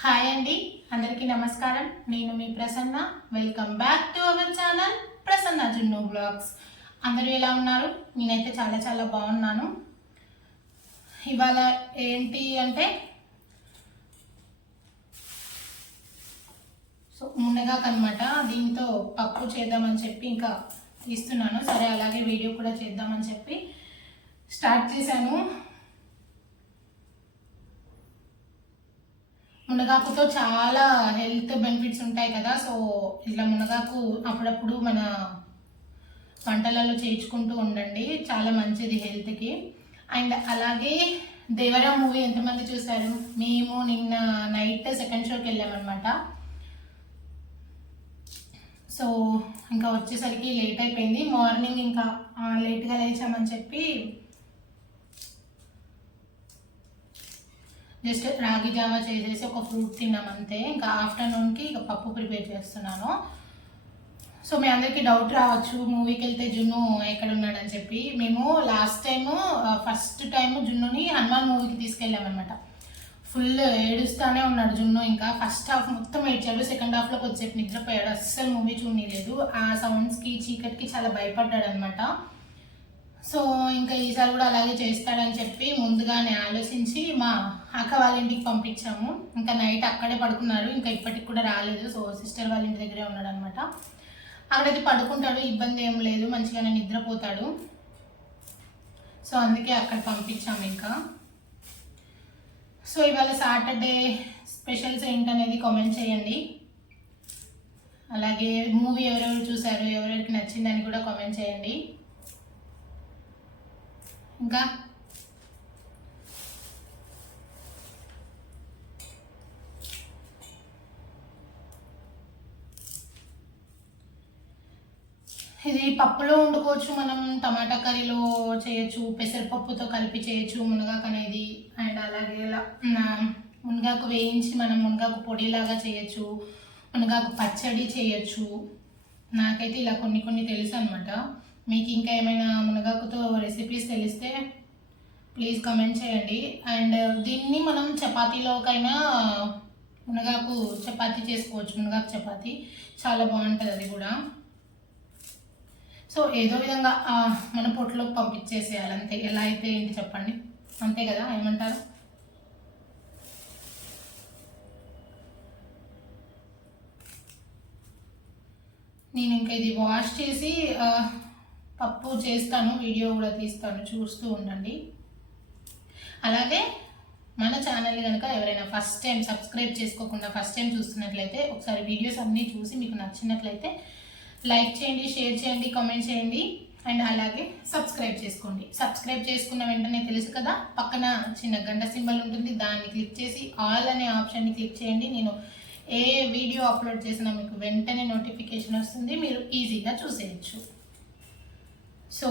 Hi అండి, అందరికీ నమస్కారం. నేను మీ Prasanna. Welcome back to our channel Prasanna Junnu blogs. అందరూ ఎలా ఉన్నారు? నేనైతే చాలా చాలా బాగున్నాను. ఇవాళ ఏంటి అంటే మునగాకు అనమాట. దీంతో పప్పు చేద్దామని చెప్పి ఇంకా తీస్తున్నాను. సరే, అలాగే వీడియో కూడా చేద్దామని చెప్పి స్టార్ట్ చేశాను. మునగాకుతో చాలా హెల్త్ బెనిఫిట్స్ ఉంటాయి కదా. సో ఇట్లా మునగాకు అప్పుడప్పుడు మన వంటలలో చేర్చుకుంటూ ఉండండి, చాలా మంచిది హెల్త్కి. అండ్ అలాగే దేవరా మూవీ ఎంతమంది చూశారు? మేము నిన్న నైట్ సెకండ్ షోకి వెళ్ళామన్నమాట. సో ఇంకా వచ్చేసరికి లేట్ అయిపోయింది. మార్నింగ్ ఇంకా లేట్గా లేచామని చెప్పి జస్ట్ రాగి జావా చేసేసి ఒక ఫ్రూట్ తిన్నాం అంతే. ఇంకా ఆఫ్టర్నూన్కి ఇక పప్పు ప్రిపేర్ చేస్తున్నాను. సో మీ అందరికీ డౌట్ రావచ్చు, మూవీకి వెళ్తే జున్ను ఎక్కడ ఉన్నాడని చెప్పి. మేము ఫస్ట్ టైము జున్నుని హనుమాన్ మూవీకి తీసుకెళ్ళామన్నమాట. ఫుల్ ఏడుస్తానే ఉన్నాడు జున్ను. ఇంకా ఫస్ట్ హాఫ్ మొత్తం ఏడ్చాడు, సెకండ్ హాఫ్లో కొద్దిసేపు నిద్రపోయాడు. అస్సలు మూవీ చూడలేదు. ఆ సౌండ్స్కి చీకటికి చాలా భయపడ్డాడు అనమాట. సో ఇంకా ఈసారి కూడా అలాగే చేస్తాడని చెప్పి ముందుగానే ఆలోచించి మా అక్క వాళ్ళ ఇంటికి పంపించాము. ఇంకా నైట్ అక్కడే పడుకున్నారు, ఇంకా ఇప్పటికి కూడా రాలేదు. సో సిస్టర్ వాళ్ళ ఇంటి దగ్గరే ఉన్నాడు అనమాట. అక్కడైతే పడుకుంటాడు, ఇబ్బంది ఏం లేదు, మంచిగానే నిద్రపోతాడు. సో అందుకే అక్కడ పంపించాము ఇంకా. సో ఇవాళ సాటర్డే స్పెషల్స్ ఏంటనేది కామెంట్ చేయండి. అలాగే మూవీ ఎవరెవరు చూసారు, ఎవరెవరికి నచ్చిందని కూడా కామెంట్ చేయండి. ఇంకా ఇది పప్పులో వండుకోవచ్చు, మనం టమాటా కర్రీలో చేయొచ్చు, పెసరపప్పుతో కలిపి చేయొచ్చు మునగాకు అనేది. అండ్ అలాగే మునగాకు వేయించి మనం మునగాకు పొడిలాగా చేయొచ్చు, మునగాకు పచ్చడి చేయొచ్చు. నాకైతే ఇలా కొన్ని కొన్ని తెలుసు అనమాట. మీకు ఇంకా ఏమైనా మునగాకుతో రెసిపీస్ తెలిస్తే ప్లీజ్ కమెంట్ చేయండి. అండ్ దీన్ని మనం చపాతీలోకైనా మునగాకు చపాతీ చేసుకోవచ్చు, మునగాకు చపాతీ చాలా బాగుంటుంది అది కూడా. సో ఏదో విధంగా మన పొట్టులోకి పంపించేసేయాలి అంతే. ఎలా అయితే ఏంటి చెప్పండి, అంతే కదా, ఏమంటారు? నేను ఇంకా ఇది వాష్ చేసి పప్పు చేస్తాను, వీడియో కూడా తీస్తాను, చూస్తూ ఉండండి. అలాగే మన ఛానల్ని కనుక ఎవరైనా ఫస్ట్ టైం సబ్స్క్రైబ్ చేసుకోకుండా ఫస్ట్ టైం చూస్తున్నట్లయితే ఒకసారి వీడియోస్ అన్నీ చూసి మీకు నచ్చినట్లయితే లైక్ చేయండి, షేర్ చేయండి, కామెంట్ చేయండి. అండ్ అలాగే సబ్స్క్రైబ్ చేసుకోండి. సబ్స్క్రైబ్ చేసుకున్న వెంటనే తెలుసు కదా, పక్కన చిన్న గంట సింబల్ ఉంటుంది, దాన్ని క్లిక్ చేసి ఆల్ అనే ఆప్షన్ని క్లిక్ చేయండి. నేను ఏ వీడియో అప్లోడ్ చేసినా మీకు వెంటనే నోటిఫికేషన్ వస్తుంది, మీరు ఈజీగా చూసేయచ్చు. సో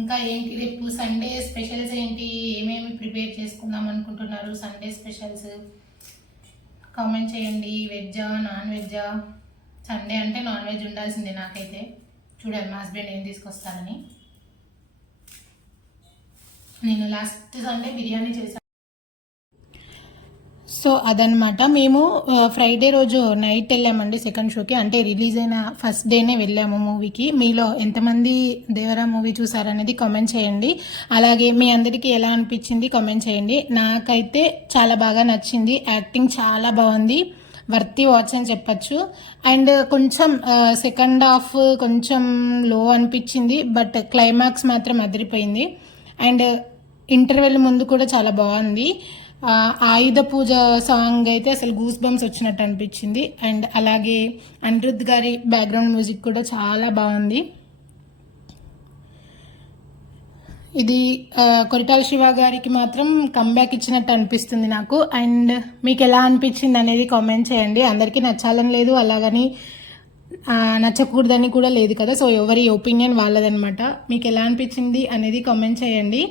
ఇంకా ఏంటి, రేపు సండే స్పెషల్స్ ఏంటి, ఏమేమి ప్రిపేర్ చేసుకుందాం అనుకుంటున్నారు? సండే స్పెషల్స్ కామెంట్ చేయండి. వెజ్జా, నాన్ వెజ్జా? సండే అంటే నాన్ వెజ్ ఉండాల్సిందే నాకైతే. చూడాలి మా హస్బెండ్ ఏం తీసుకొస్తారని. నేను లాస్ట్ సండే బిర్యానీ చేశాను. సో అదనమాట. మేము ఫ్రైడే రోజు నైట్ వెళ్ళామండి సెకండ్ షోకి, అంటే రిలీజ్ అయిన ఫస్ట్ డేనే వెళ్ళాము మూవీకి. మీలో ఎంతమంది దేవరా మూవీ చూసారనేది కామెంట్ చేయండి. అలాగే మీ అందరికీ ఎలా అనిపించింది కామెంట్ చేయండి. నాకైతే చాలా బాగా నచ్చింది, యాక్టింగ్ చాలా బాగుంది, వర్తి వాచ్ అని చెప్పచ్చు. అండ్ కొంచెం సెకండ్ హాఫ్ కొంచెం లో అనిపించింది, బట్ క్లైమాక్స్ మాత్రం అదిరిపోయింది. అండ్ ఇంటర్వెల్ ముందు కూడా చాలా బాగుంది. ఆయుధ పూజ సాంగ్ అయితే అసలు గూస్ బంప్స్ వచ్చినట్టు అనిపించింది. అండ్ అలాగే అనిరుద్ధ్ గారి బ్యాక్గ్రౌండ్ మ్యూజిక్ కూడా చాలా బాగుంది. ఇది కొరిటాల శివ గారికి మాత్రం కంబ్యాక్ ఇచ్చినట్టు అనిపిస్తుంది నాకు. అండ్ మీకు ఎలా అనిపించింది అనేది కామెంట్ చేయండి. అందరికీ నచ్చాలని లేదు, అలాగని నచ్చకూడదని కూడా లేదు కదా. సో ఎవరి ఒపీనియన్ వాళ్ళదనమాట. మీకు ఎలా అనిపించింది అనేది కామెంట్ చేయండి.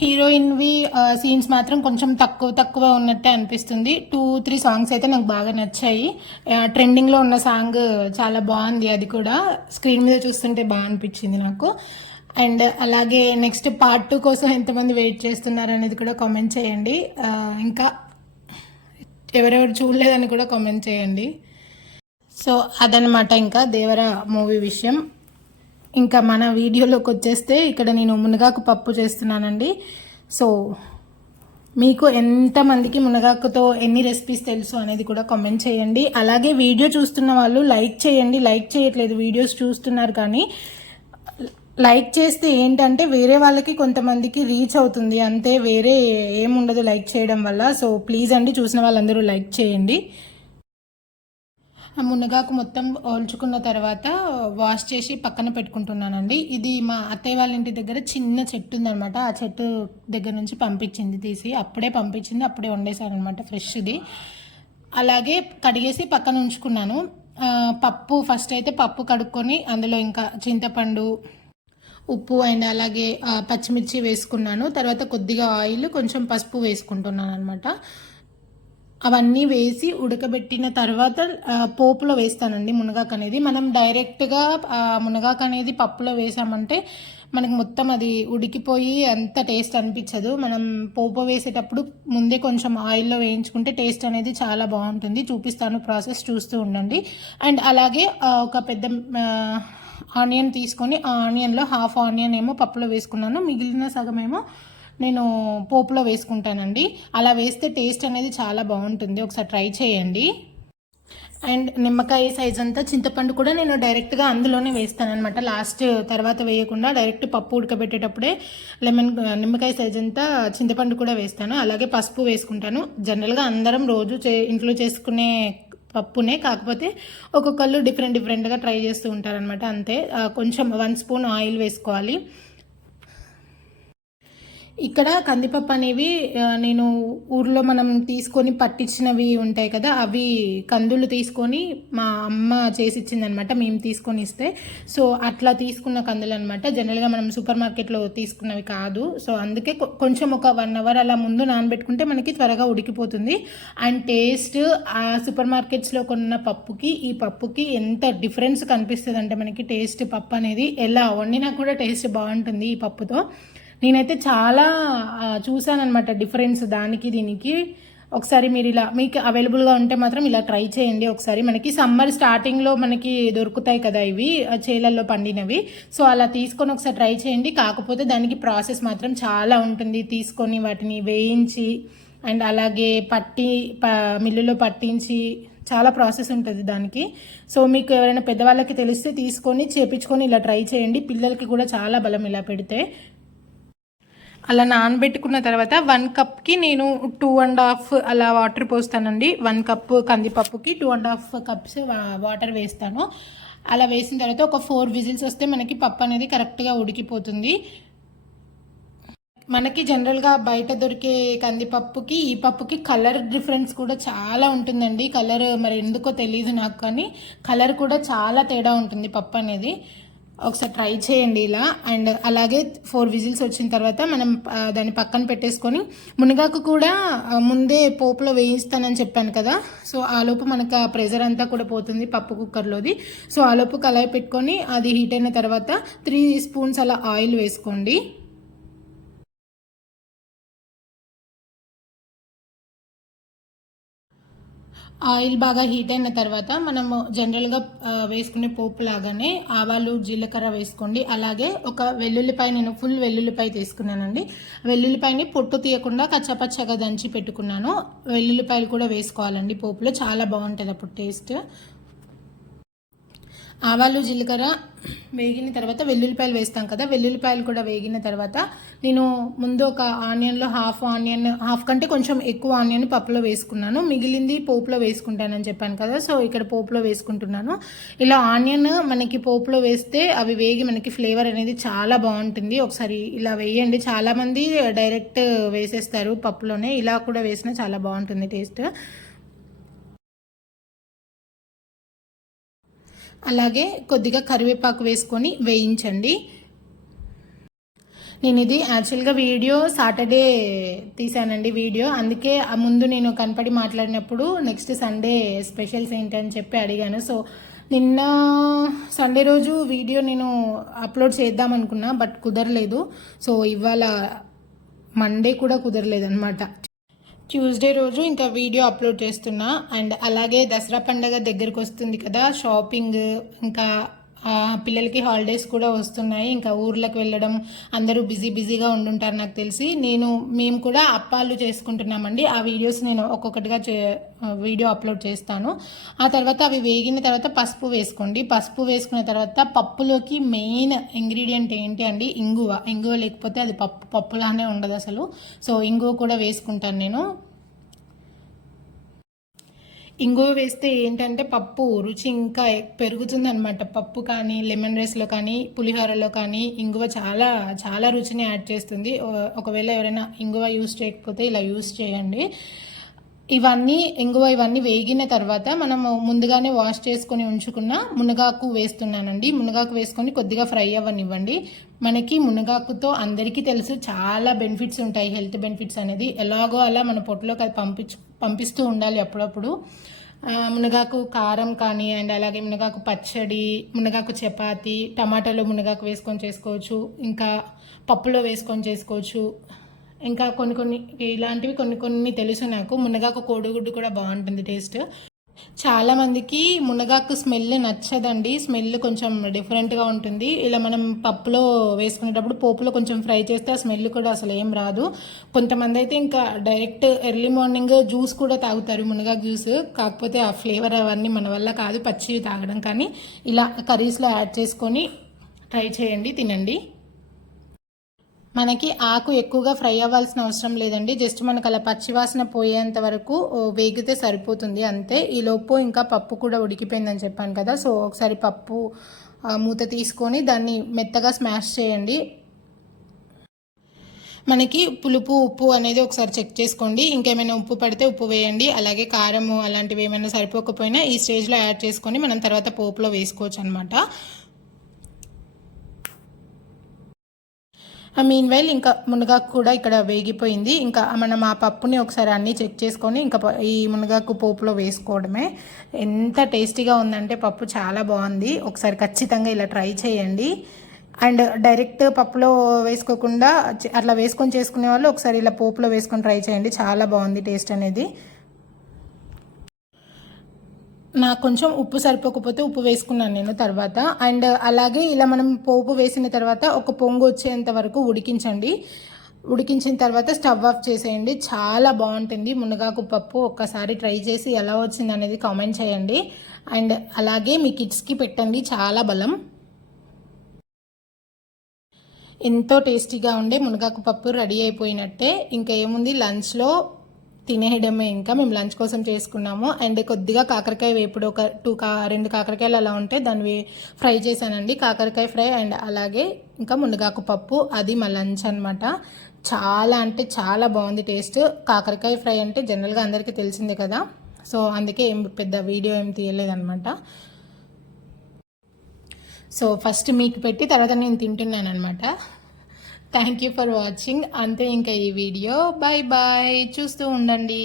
హీరోయిన్వి సీన్స్ మాత్రం కొంచెం తక్కువ ఉన్నట్టే అనిపిస్తుంది. 2-3 సాంగ్స్ అయితే నాకు బాగా నచ్చాయి. ట్రెండింగ్లో ఉన్న సాంగ్ చాలా బాగుంది, అది కూడా స్క్రీన్ మీద చూస్తుంటే బాగా అనిపించింది నాకు. అండ్ అలాగే నెక్స్ట్ పార్ట్ 2 కోసం ఎంతమంది వెయిట్ చేస్తున్నారు అనేది కూడా కామెంట్ చేయండి. ఇంకా ఎవరెవరు చూడలేదని కూడా కామెంట్ చేయండి. సో అదనమాట ఇంకా దేవర మూవీ విషయం. ఇంకా మన వీడియోలోకి వచ్చేస్తే ఇక్కడ నేను మునగాకు పప్పు చేస్తున్నానండి. సో మీకు ఎంతమందికి మునగాకుతో ఎన్ని రెసిపీస్ తెలుసు అనేది కూడా కామెంట్ చేయండి. అలాగే వీడియో చూస్తున్న వాళ్ళు లైక్ చేయండి. లైక్ చేయట్లేదు, వీడియోస్ చూస్తున్నారు కానీ లైక్ చేస్తే ఏంటంటే వేరే వాళ్ళకి కొంతమందికి రీచ్ అవుతుంది అంతే, వేరే ఏముండదు లైక్ చేయడం వల్ల. సో ప్లీజ్ అండి, చూసిన వాళ్ళందరూ లైక్ చేయండి. ఆ మునగాకు మొత్తం ఓల్చుకున్న తర్వాత వాష్ చేసి పక్కన పెట్టుకుంటున్నానండి. ఇది మా అత్తయ్య వాళ్ళ ఇంటి దగ్గర చిన్న చెట్టు ఉందనమాట. ఆ చెట్టు దగ్గర నుంచి పంపించింది, తీసి అప్పుడే పంపించింది, అప్పుడే వండేసారనమాట ఫ్రెష్ది. అలాగే కడిగేసి పక్కన ఉంచుకున్నాను. పప్పు ఫస్ట్ అయితే పప్పు కడుక్కొని అందులో ఇంకా చింతపండు, ఉప్పు అండ్ అలాగే పచ్చిమిర్చి వేసుకున్నాను. తర్వాత కొద్దిగా ఆయిల్, కొంచెం పసుపు వేసుకుంటున్నాను అనమాట. అవన్నీ వేసి ఉడకబెట్టిన తర్వాత పోపులో వేస్తానండి మునగాకు అనేది. మనం డైరెక్ట్గా మునగాకు అనేది పప్పులో వేసామంటే మనకు మొత్తం అది ఉడికిపోయి అంత టేస్ట్ అనిపించదు. మనం పోపు వేసేటప్పుడు ముందే కొంచెం ఆయిల్లో వేయించుకుంటే టేస్ట్ అనేది చాలా బాగుంటుంది. చూపిస్తాను ప్రాసెస్, చూస్తూ ఉండండి. అండ్ అలాగే ఒక పెద్ద ఆనియన్ తీసుకొని ఆ ఆనియన్లో హాఫ్ ఆనియన్ ఏమో పప్పులో వేసుకున్నాను, మిగిలిన సగం ఏమో నేను పోపులో వేసుకుంటానండి. అలా వేస్తే టేస్ట్ అనేది చాలా బాగుంటుంది, ఒకసారి ట్రై చేయండి. అండ్ నిమ్మకాయ సైజ్ అంతా చింతపండు కూడా నేను డైరెక్ట్గా అందులోనే వేస్తాను అనమాట. లాస్ట్ తర్వాత వేయకుండా డైరెక్ట్ పప్పు ఉడకబెట్టేటప్పుడే నిమ్మకాయ సైజ్ అంతా చింతపండు కూడా వేస్తాను. అలాగే పసుపు వేసుకుంటాను. జనరల్గా అందరం రోజు ఇంట్లో చేసుకునే పప్పునే, కాకపోతే ఒక్కొక్కళ్ళు డిఫరెంట్గా ట్రై చేస్తూ ఉంటారనమాట, అంతే. కొంచెం 1 స్పూన్ ఆయిల్ వేసుకోవాలి. ఇక్కడ కందిపప్పు అనేవి నేను ఊర్లో మనం తీసుకొని పట్టించినవి ఉంటాయి కదా, అవి కందులు తీసుకొని మా అమ్మ చేసి ఇచ్చిందనమాట, మేము తీసుకొని ఇస్తే. సో అట్లా తీసుకున్న కందులు అనమాట. జనరల్గా మనం సూపర్ మార్కెట్లో తీసుకున్నవి కాదు. సో అందుకే కొంచెం ఒక 1 అవర్ అలా ముందు నానబెట్టుకుంటే మనకి త్వరగా ఉడికిపోతుంది. అండ్ టేస్ట్ ఆ సూపర్ మార్కెట్స్లో కొన్న పప్పుకి ఈ పప్పుకి ఎంత డిఫరెన్స్ కనిపిస్తుంది అంటే మనకి టేస్ట్, పప్పు అనేది ఎలా వండినా కూడా టేస్ట్ బాగుంటుంది ఈ పప్పుతో. నేనైతే చాలా చూసానమాట డిఫరెన్స్ దానికి దీనికి. ఒకసారి మీరు ఇలా మీకు అవైలబుల్గా ఉంటే మాత్రం ఇలా ట్రై చేయండి ఒకసారి. మనకి సమ్మర్ స్టార్టింగ్లో మనకి దొరుకుతాయి కదా ఇవి, చేలల్లో పండినవి. సో అలా తీసుకొని ఒకసారి ట్రై చేయండి. కాకపోతే దానికి ప్రాసెస్ మాత్రం చాలా ఉంటుంది. తీసుకొని వాటిని వేయించి అండ్ అలాగే మిల్లులో పట్టించి చాలా ప్రాసెస్ ఉంటుంది దానికి. సో మీకు ఎవరైనా పెద్దవాళ్ళకి తెలిస్తే తీసుకొని చేపించుకొని ఇలా ట్రై చేయండి. పిల్లలకి కూడా చాలా బలం ఇలా పెడితే. అలా నానబెట్టుకున్న తర్వాత 1 కప్కి నేను 2.5 అలా వాటర్ పోస్తానండి. 1 కప్పు కందిపప్పుకి 2.5 కప్స్ వాటర్ వేస్తాను. అలా వేసిన తర్వాత ఒక 4 విజిల్స్ వస్తే మనకి పప్పు అనేది కరెక్ట్గా ఉడికిపోతుంది. మనకి జనరల్గా బయట దొరికే కందిపప్పుకి ఈ పప్పుకి కలర్ డిఫరెన్స్ కూడా చాలా ఉంటుందండి. కలర్ మరి ఎందుకో తెలియదు నాకు, కానీ కలర్ కూడా చాలా తేడా ఉంటుంది పప్పు అనేది. ఒకసారి ట్రై చేయండి ఇలా. అండ్ అలాగే 4 విజిల్స్ వచ్చిన తర్వాత మనం దాన్ని పక్కన పెట్టేసుకొని, మునగాకు కూడా ముందే పోపులో వేయిస్తానని చెప్పాను కదా. సో ఆలోపు మనకు ఆ ప్రెజర్ అంతా కూడా పోతుంది పప్పు కుక్కర్లోది. సో ఆలోపు కళాయి పెట్టుకొని అది హీట్ అయిన తర్వాత 3 స్పూన్స్ అలా ఆయిల్ వేసుకోండి. ఆయిల్ బాగా హీట్ అయిన తర్వాత మనము జనరల్గా వేసుకునే పోపు లాగానే ఆవాలు, జీలకర్ర వేసుకోండి. అలాగే ఒక వెల్లుల్లిపాయ, నేను ఫుల్ వెల్లుల్లిపాయ తీసుకున్నానండి. వెల్లుల్లిపాయని పొట్టు తీయకుండా కచ్చపచ్చగా దంచి పెట్టుకున్నాను. వెల్లుల్లిపాయలు కూడా వేసుకోవాలండి పోపులో, చాలా బాగుంటుంది అప్పుడు టేస్ట్. ఆవాలు, జీలకర్ర వేగిన తర్వాత వెల్లుల్లిపాయలు వేస్తాం కదా, వెల్లుల్లిపాయలు కూడా వేగిన తర్వాత నేను ముందు ఒక ఆనియన్లో హాఫ్ కంటే కొంచెం ఎక్కువ ఆనియన్ పప్పులో వేసుకున్నాను. మిగిలింది పోపులో వేసుకుంటానని చెప్పాను కదా, సో ఇక్కడ పోపులో వేసుకుంటున్నాను. ఇలా ఆనియన్ మనకి పోపులో వేస్తే అవి వేగి మనకి ఫ్లేవర్ అనేది చాలా బాగుంటుంది. ఒకసారి ఇలా వేయండి. చాలామంది డైరెక్ట్ వేసేస్తారు పప్పులోనే, ఇలా కూడా వేసినా చాలా బాగుంటుంది టేస్ట్. అలాగే కొద్దిగా కరివేపాకు వేసుకొని వేయించండి. నేను ఇది యాక్చువల్గా వీడియో సాటర్డే తీసానండి వీడియో, అందుకే ముందు నేను కనపడి మాట్లాడినప్పుడు నెక్స్ట్ సండే స్పెషల్స్ ఏంటని చెప్పి అడిగాను. సో నిన్న సండే రోజు వీడియో నేను అప్లోడ్ చేద్దాం అనుకున్నా, బట్ కుదరలేదు. సో ఇవాళ మండే కూడా కుదరలేదు అనమాట. ట్యూస్డే రోజు ఇంకా వీడియో అప్లోడ్ చేస్తున్నా. అండ్ అలాగే దసరా పండగ దగ్గరకు వస్తుంది కదా, షాపింగ్, ఇంకా పిల్లలకి హాలిడేస్ కూడా వస్తున్నాయి. ఇంకా ఊర్లకు వెళ్ళడం, అందరూ బిజీగా ఉండుంటారు నాకు తెలిసి. మేము కూడా అప్పాలు చేసుకుంటున్నామండి. ఆ వీడియోస్ నేను ఒక్కొక్కటిగా వీడియో అప్లోడ్ చేస్తాను. ఆ తర్వాత అవి వేగిన తర్వాత పసుపు వేసుకోండి. పసుపు వేసుకున్న తర్వాత పప్పులోకి మెయిన్ ఇంగ్రీడియంట్ ఏంటి అండి, ఇంగువ లేకపోతే అది పప్పులానే ఉండదు అసలు. సో ఇంగువ కూడా వేసుకుంటాను నేను. ఇంగువ వేస్తే ఏంటంటే పప్పు రుచి ఇంకా పెరుగుతుంది అనమాట. పప్పు కానీ, లెమన్ రైస్లో కానీ, పులిహోరలో కానీ ఇంగువ చాలా చాలా రుచిని యాడ్ చేస్తుంది. ఒకవేళ ఎవరైనా ఇంగువ యూస్ చేయకపోతే ఇలా యూస్ చేయండి. ఇవన్నీ వేగిన తర్వాత మనము ముందుగానే వాష్ చేసుకొని ఉంచుకున్న మునగాకు వేస్తున్నానండి. మునగాకు వేసుకొని కొద్దిగా ఫ్రై అవ్వనివ్వండి. మనకి మునగాకుతో అందరికీ తెలుసు చాలా బెనిఫిట్స్ ఉంటాయి, హెల్త్ బెనిఫిట్స్ అనేది. ఎలాగో అలా మన పొట్టులోకి అది పంపిస్తూ ఉండాలి అప్పుడప్పుడు. మునగాకు కారం కానీ, అండ్ అలాగే మునగాకు పచ్చడి, మునగాకు చపాతి, టమాటాలో మునగాకు వేసుకొని చేసుకోవచ్చు, ఇంకా పప్పులో వేసుకొని చేసుకోవచ్చు. ఇంకా ఇలాంటివి కొన్ని తెలుసు నాకు. మునగాకు కోడిగుడ్డు కూడా బాగుంటుంది టేస్ట్. చాలామందికి మునగాకు స్మెల్ నచ్చదండి. స్మెల్ కొంచెం డిఫరెంట్గా ఉంటుంది. ఇలా మనం పప్పులో వేసుకునేటప్పుడు పోపులో కొంచెం ఫ్రై చేస్తే ఆ స్మెల్ కూడా అసలు ఏం రాదు. కొంతమంది అయితే ఇంకా డైరెక్ట్ ఎర్లీ మార్నింగ్ జ్యూస్ కూడా తాగుతారు, మునగాకు జ్యూస్. కాకపోతే ఆ ఫ్లేవర్ అవన్నీ మన వల్ల కాదు పచ్చివి తాగడం. కానీ ఇలా కర్రీస్లో యాడ్ చేసుకొని ట్రై చేయండి, తినండి. మనకి ఆకు ఎక్కువగా ఫ్రై అవ్వాల్సిన అవసరం లేదండి. జస్ట్ మనకు అలా పచ్చివాసన పోయేంత వరకు వేగితే సరిపోతుంది అంతే. ఈలోపు ఇంకా పప్పు కూడా ఉడికిపోయిందని చెప్పాను కదా. సో ఒకసారి పప్పు మూత తీసుకొని దాన్ని మెత్తగా స్మాష్ చేయండి. మనకి పులుపు, ఉప్పు అనేది ఒకసారి చెక్ చేసుకోండి. ఇంకేమైనా ఉప్పు పడితే ఉప్పు వేయండి. అలాగే కారము అలాంటివి ఏమైనా సరిపోకపోయినా ఈ స్టేజ్లో యాడ్ చేసుకొని మనం తర్వాత పోపులో వేసుకోవచ్చు అనమాట. మీన్ వైల్ ఇంకా మునగాకు కూడా ఇక్కడ వేగిపోయింది. ఇంకా మనం ఆ పప్పుని ఒకసారి అన్నీ చెక్ చేసుకొని ఇంకా ఈ మునగాకు పోపులో వేసుకోవడమే. ఎంత టేస్టీగా ఉందంటే పప్పు చాలా బాగుంది. ఒకసారి ఖచ్చితంగా ఇలా ట్రై చేయండి. అండ్ డైరెక్ట్ పప్పులో వేసుకోకుండా అట్లా వేసుకొని చేసుకునే వాళ్ళు ఒకసారి ఇలా పోపులో వేసుకొని ట్రై చేయండి. చాలా బాగుంది టేస్ట్ అనేది. నాకు కొంచెం ఉప్పు సరిపోకపోతే ఉప్పు వేసుకున్నాను నేను తర్వాత. అండ్ అలాగే ఇలా మనం పోపు వేసిన తర్వాత ఒక పొంగు వచ్చేంత వరకు ఉడికించండి. ఉడికించిన తర్వాత స్టవ్ ఆఫ్ చేసేయండి. చాలా బాగుంటుంది మునగాకు పప్పు. ఒక్కసారి ట్రై చేసి ఎలా వచ్చింది అనేది కామెంట్ చేయండి. అండ్ అలాగే మీ కిడ్స్కి పెట్టండి, చాలా బలం. ఎంతో టేస్టీగా ఉండే మునగాకు పప్పు రెడీ అయిపోయినట్టే. ఇంకా ఏముంది, లంచ్లో తినేయడమే. ఇంకా మేము లంచ్ కోసం చేసుకున్నాము. అండ్ కొద్దిగా కాకరకాయ వేపుడు, ఒక 2 కాకరకాయలు అలా ఉంటే దాన్ని ఫ్రై చేశానండి. కాకరకాయ ఫ్రై అండ్ అలాగే ఇంకా మునగాకు పప్పు. అది మా లంచ్ అనమాట. చాలా అంటే చాలా బాగుంది టేస్ట్. కాకరకాయ ఫ్రై అంటే జనరల్గా అందరికీ తెలిసిందే కదా. సో అందుకే పెద్ద వీడియో ఏం తీయలేదన్నమాట. సో ఫస్ట్ మీకు పెట్టి తర్వాత నేను తింటున్నాను అనమాట. Thank you for watching. అంతే ఇంకా ఈ వీడియో. బాయ్ బాయ్, చూస్తూ ఉండండి.